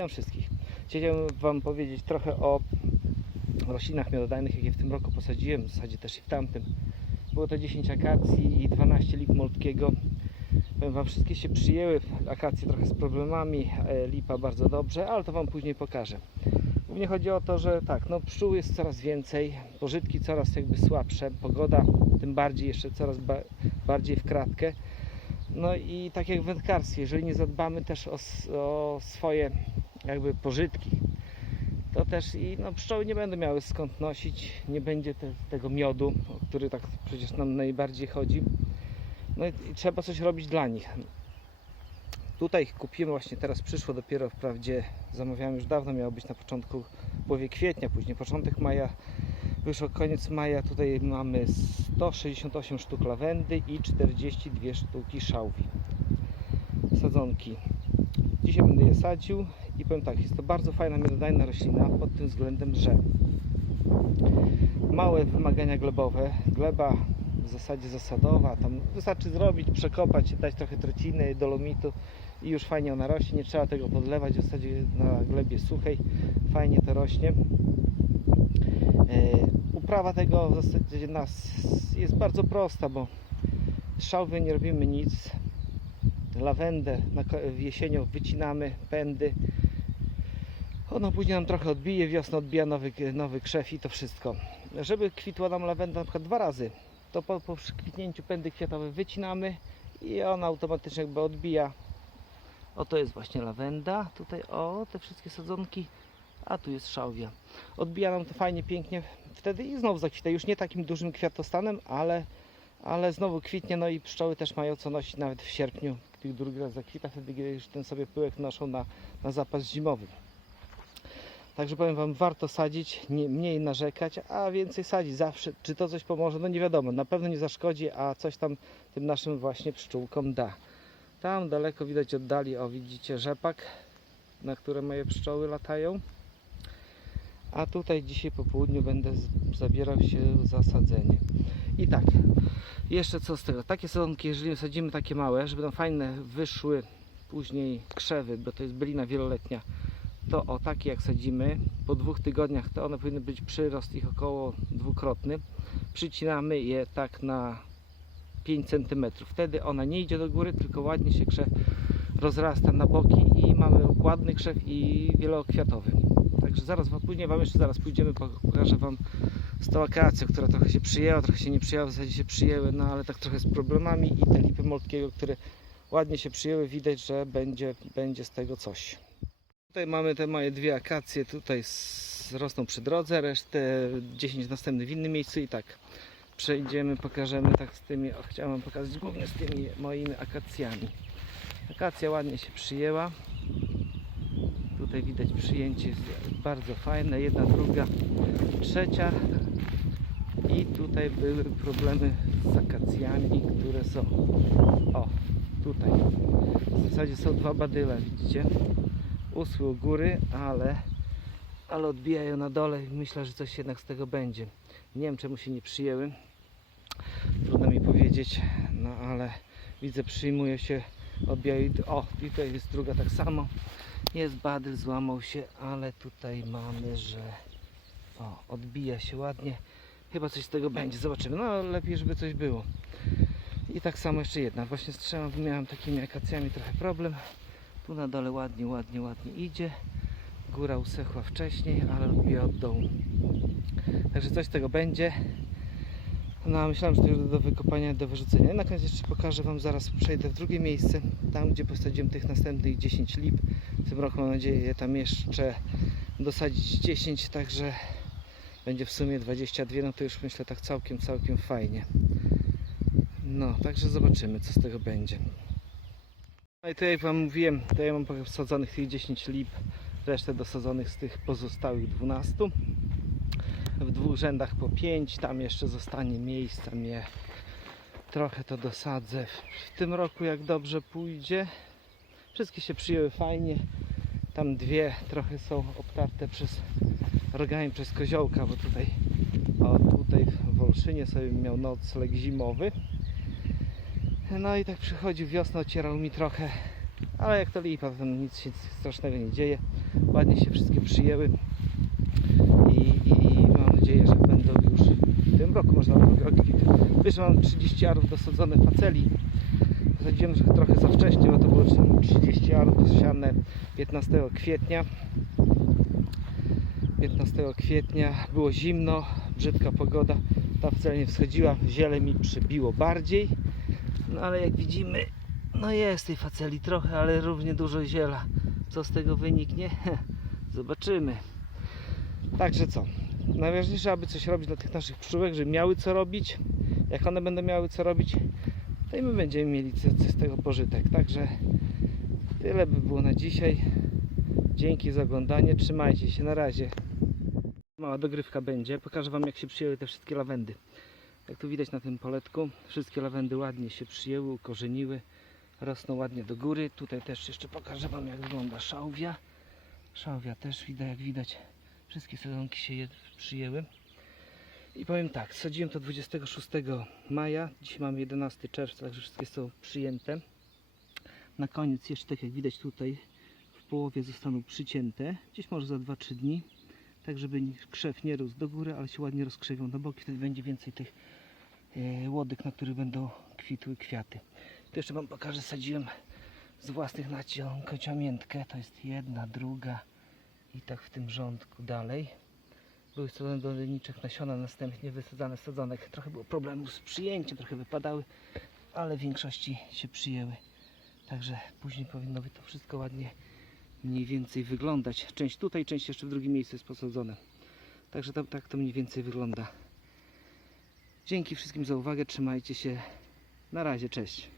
Witam wszystkich. Chciałem Wam powiedzieć trochę o roślinach miododajnych, jakie w tym roku posadziłem, w zasadzie też i w tamtym. Było to 10 akacji i 12 lip moltkiego. Powiem Wam, wszystkie się przyjęły, akacje trochę z problemami, e, lipa bardzo dobrze, ale to Wam później pokażę. Głównie chodzi o to, że tak, no pszczół jest coraz więcej, pożytki coraz jakby słabsze, pogoda tym bardziej jeszcze coraz ba bardziej w kratkę. No i tak jak w wędkarstwie, jeżeli nie zadbamy też o, o swoje jakby pożytki, to też i no, pszczoły nie będą miały skąd nosić, nie będzie te, tego miodu, o który tak przecież nam najbardziej chodzi. No i, i trzeba coś robić dla nich. Tutaj kupiłem właśnie teraz przyszło dopiero wprawdzie zamawiałem już dawno, miało być na początku połowie kwietnia, później początek maja, wyszło koniec maja. Tutaj mamy 168 sztuk lawendy i 42 sztuki szałwi. Sadzonki. Dzisiaj będę je sadził i powiem tak, jest to bardzo fajna, miododajna roślina pod tym względem, że małe wymagania glebowe, gleba w zasadzie zasadowa, tam wystarczy zrobić, przekopać, dać trochę trociny, dolomitu i już fajnie ona rośnie, nie trzeba tego podlewać, w zasadzie na glebie suchej fajnie to rośnie. E, Uprawa tego w zasadzie nas jest bardzo prosta, bo szałwy nie robimy nic, lawendę w jesienią wycinamy pędy. Ono później nam trochę odbije, wiosna odbija nowy, nowy krzew i to wszystko. Żeby kwitła nam lawenda na przykład dwa razy, to po, po kwitnięciu pędy kwiatowe wycinamy i ona automatycznie jakby odbija. O to jest właśnie lawenda, tutaj o te wszystkie sadzonki, a tu jest szałwia. Odbija nam to fajnie, pięknie wtedy i znowu zakwita, już nie takim dużym kwiatostanem, ale ale znowu kwitnie, no i pszczoły też mają co nosić nawet w sierpniu, gdy drugi raz zakwita, wtedy już ten sobie pyłek noszą na, na zapas zimowy. Także powiem Wam, warto sadzić, nie, mniej narzekać, a więcej sadzić zawsze. Czy to coś pomoże? No nie wiadomo, na pewno nie zaszkodzi, a coś tam tym naszym właśnie pszczółkom da. Tam daleko widać oddali, o widzicie rzepak, na które moje pszczoły latają. A tutaj dzisiaj po południu będę zabierał się za sadzenie. I tak, jeszcze co z tego? Takie sadzonki, jeżeli sadzimy takie małe, żeby nam fajne wyszły później krzewy, bo to jest bylina wieloletnia, to o takie jak sadzimy, po dwóch tygodniach to one powinny być przyrost ich około dwukrotny. Przycinamy je tak na 5 cm. Wtedy ona nie idzie do góry, tylko ładnie się krzew rozrasta na boki i mamy ładny krzew i wielokwiatowy. Także zaraz później Wam jeszcze zaraz pójdziemy, pokażę Wam akacją, która trochę się przyjęła, trochę się nie przyjęła, w zasadzie się przyjęły, no ale tak trochę z problemami i te lipy moltkiego, które ładnie się przyjęły, widać, że będzie, będzie z tego coś. Tutaj mamy te moje dwie akacje, tutaj rosną przy drodze, resztę 10 następnych w innym miejscu i tak przejdziemy, pokażemy tak z tymi, o, chciałem pokazać głównie z tymi moimi akacjami. Akacja ładnie się przyjęła. Tutaj widać przyjęcie jest bardzo fajne, jedna, druga, trzecia. I tutaj były problemy z akacjami, które są. O, tutaj. W zasadzie są dwa badyle, widzicie? Usły u góry, ale, ale odbijają na dole i myślę, że coś jednak z tego będzie. Nie wiem czemu się nie przyjęły. Trudno mi powiedzieć, no ale widzę przyjmuje się, odbijają. O, i jest druga tak samo. Jest badyl, złamał się, ale tutaj mamy, że o, odbija się ładnie. Chyba coś z tego będzie, zobaczymy. No lepiej, żeby coś było. I tak samo jeszcze jedna. Właśnie z trzema miałem takimi akacjami trochę problem. Tu na dole ładnie, ładnie, ładnie idzie. Góra usechła wcześniej, ale odbija od dołu. Także coś z tego będzie. No, myślałem, że to już do wykopania, do wyrzucenia. Na koniec jeszcze pokażę Wam, zaraz przejdę w drugie miejsce, tam gdzie posadziłem tych następnych 10 lip. W tym roku mam nadzieję tam jeszcze dosadzić 10, także będzie w sumie 22, no to już myślę tak całkiem, całkiem fajnie. No, także zobaczymy, co z tego będzie. No i tutaj Wam mówiłem, ja mam posadzonych tych 10 lip, resztę dosadzonych z tych pozostałych 12 w dwóch rzędach po 5, tam jeszcze zostanie miejsca mnie trochę to dosadzę. W tym roku jak dobrze pójdzie wszystkie się przyjęły fajnie. Tam dwie trochę są obtarte przez rogami przez koziołka bo tutaj o tutaj w Olszynie sobie miał nocleg zimowy no i tak przychodzi wiosna ocierał mi trochę ale jak to lipa to nic się strasznego nie dzieje ładnie się wszystkie przyjęły i, i, mam nadzieję, że będą już w tym roku można kwity. Wiesz, że mam 30 arów dosadzone faceli. Zasadziłem że trochę za wcześnie, bo to było 30 arów siane 15 kwietnia. 15 kwietnia było zimno, brzydka pogoda, ta wcale nie wschodziła, ziele mi przybiło bardziej, ale jak widzimy, no jest tej faceli trochę, ale równie dużo ziela. Co z tego wyniknie? Zobaczymy. Także co? Najważniejsze, aby coś robić dla tych naszych pszczółek, żeby miały co robić. Jak one będą miały co robić, to i my będziemy mieli z tego pożytek. Także tyle by było na dzisiaj. Dzięki za oglądanie. Trzymajcie się. Na razie. Mała dogrywka będzie. Pokażę Wam jak się przyjęły te wszystkie lawendy. Jak tu widać na tym poletku, wszystkie lawendy ładnie się przyjęły, ukorzeniły. Rosną ładnie do góry. Tutaj też jeszcze pokażę Wam jak wygląda szałwia. Szałwia też widać, jak widać. Wszystkie sezonki się je przyjęły. I powiem tak, sadziłem to 26 maja, dzisiaj mamy 11 czerwca, także wszystkie są przyjęte. Na koniec jeszcze tak jak widać tutaj w połowie zostaną przycięte, gdzieś może za 2-3 dni, tak żeby krzew nie rósł do góry, ale się ładnie rozkrzewią na boki, wtedy będzie więcej tych łodyg, na których będą kwitły kwiaty. Tu jeszcze Wam pokażę, sadziłem z własnych nasion kociamiętkę, to jest jedna, druga i tak w tym rządku dalej. Były wsadzone do doniczek nasiona, następnie wysadzane sadzonek. Trochę było problemów z przyjęciem, trochę wypadały, ale w większości się przyjęły. Także później powinno by to wszystko ładnie mniej więcej wyglądać. Część tutaj, część jeszcze w drugim miejscu jest posadzone. Także to, tak to mniej więcej wygląda. Dzięki wszystkim za uwagę, trzymajcie się. Na razie, cześć.